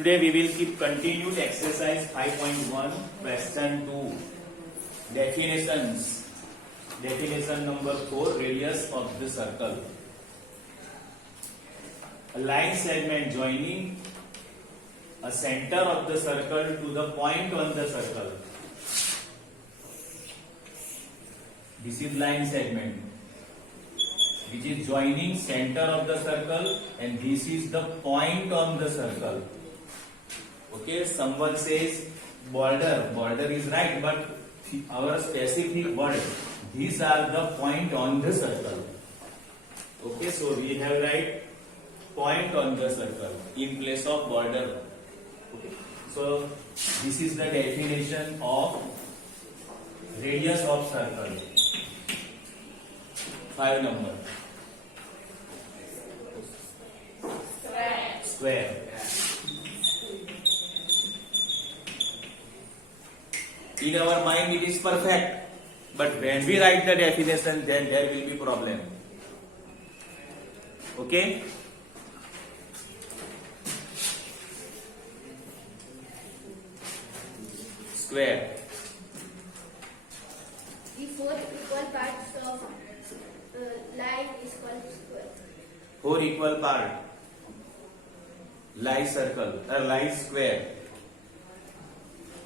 Today we will keep continued exercise 5.1 question 2 definitions. Definition number 4 radius of the circle. A line segment joining a center of the circle to the point on the circle. This is line segment which is joining center of the circle and this is the point on the circle. Okay, someone says border. Border is right, but our specific word, these are the point on the circle. Okay, so we have write point on the circle in place of border. Okay, so this is the definition of radius of circle. 5 number. Square. In our mind it is perfect, but when we write the definition, then there will be problem. Okay? Square. The 4 equal parts of line is called square. 4 equal part. Lie circle or lie square.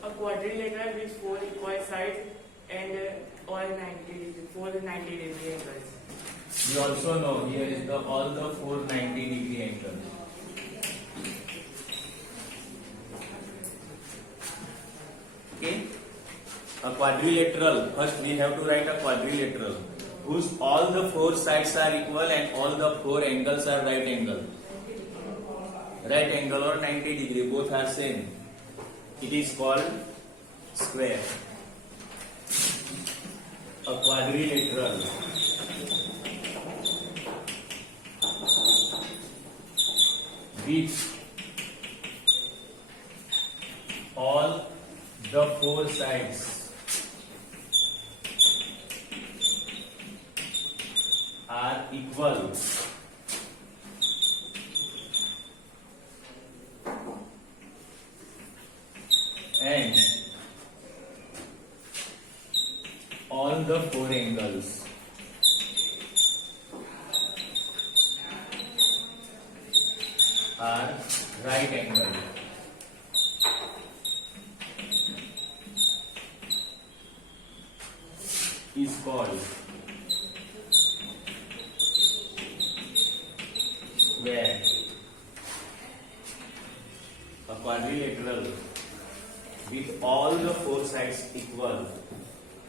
A quadrilateral with 4 equal sides and all 90 degree angles. We also know here is all the 490 degree angles. Okay? A quadrilateral. First we have to write a quadrilateral whose all the 4 sides are equal and all the 4 angles are right angle. Right angle or 90 degree, both are same. It is called square. A quadrilateral. With all the 4 sides are equal. And all the 4 angles are right angle. Is called square. A quadrilateral with all the 4 sides equal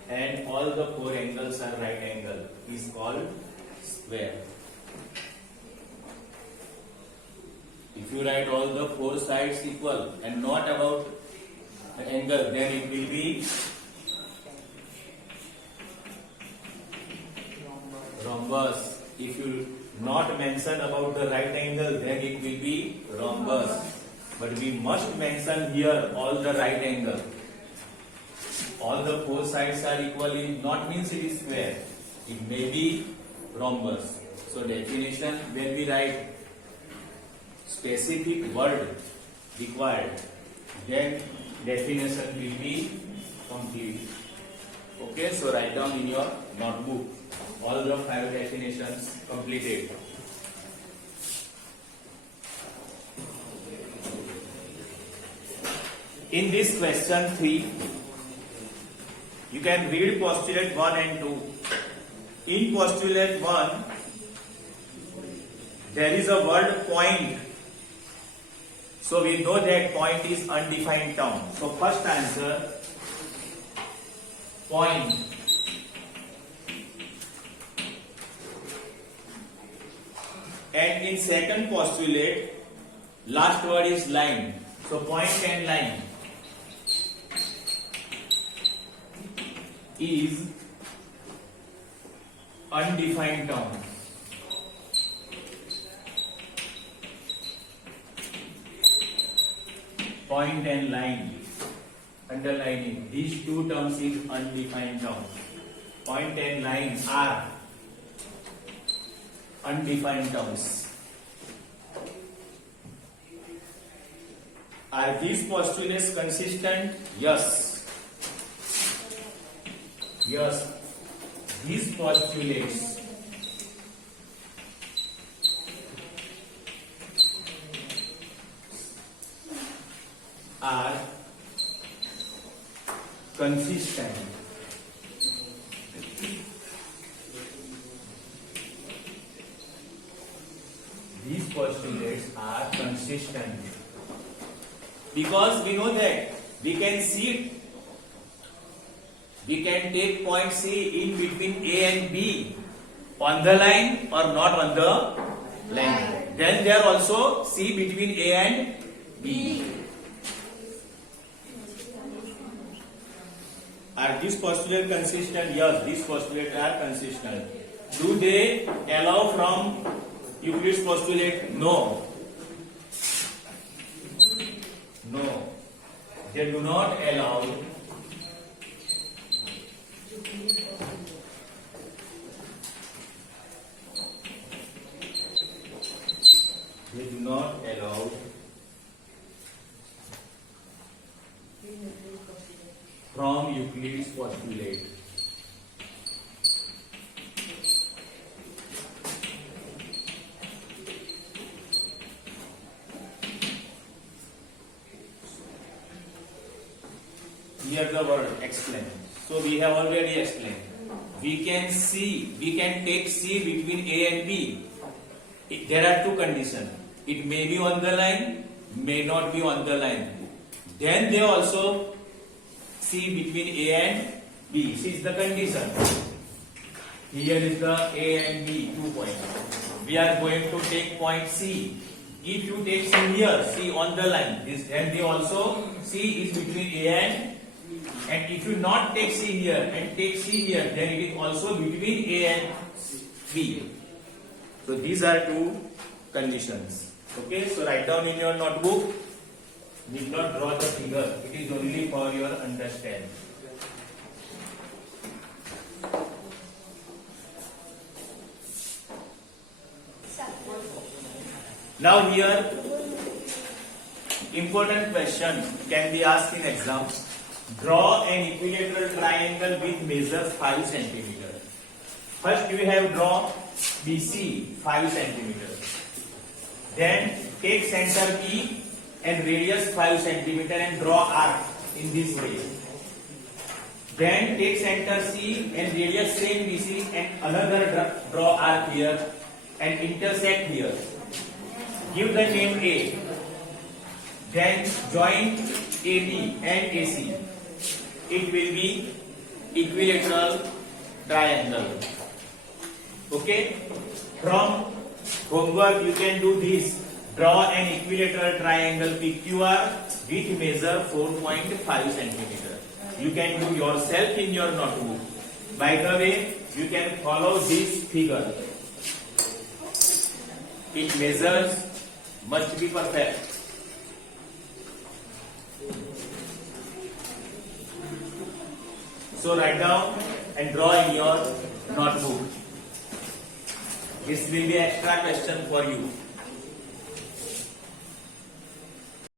and all the 4 angles are right angle is called square. If you write all the 4 sides equal and not about the angle, then it will be rhombus. If you not mention about the right angle, then it will be rhombus. But we must mention here all the right angle. All the 4 sides are equal in not means it is square. It may be rhombus. So definition, when we write specific word required, then definition will be complete. Okay, so write down in your notebook all the 5 definitions completed. In this question 3, you can read postulate 1 and 2. In postulate 1, there is a word point. So we know that point is undefined term. So first answer, point. And in second postulate, last word is line. So point and line is undefined term. Point and line, underlining, these 2 terms is undefined term. Point and line are undefined terms. Are these postulates consistent? Yes. Yes. These postulates are consistent. These postulates are consistent because we know that we can take point C in between A and B on the line or not on the line. Then there also C between A and B. Are these postulates consistent? Yes, these postulates are consistent. Do they allow from Euclid's postulate? No. No. They do not allow from Euclid's postulate. Here the word explain. So we have already explained. We can take C between A and B. There are two conditions. It may be on the line, may not be on the line. Then they also C between A and B. This is the condition. Here is the A and B 2 points. We are going to take point C. If you take C here, C on the line, then they also C is between A and if you not take C here and take C here, then it is also between A and B. So these are two conditions. Okay, so write down in your notebook. Need not draw the figure. It is only for your understanding. Now here, important question can be asked in exam. Draw an equilateral triangle with measures 5 cm. First you have draw BC 5 cm. Then take center P and radius 5 cm and draw arc in this way. Then take center C and radius same BC and another draw arc here and intersect here. Give the name A. Then join AB and AC. It will be equilateral triangle. Okay? From homework you can do this. Draw an equilateral triangle PQR with measure 4.5 cm. You can do yourself in your notebook. By the way, you can follow this figure. It measures must be perfect. So write down and draw in your notebook. This will be extra question for you.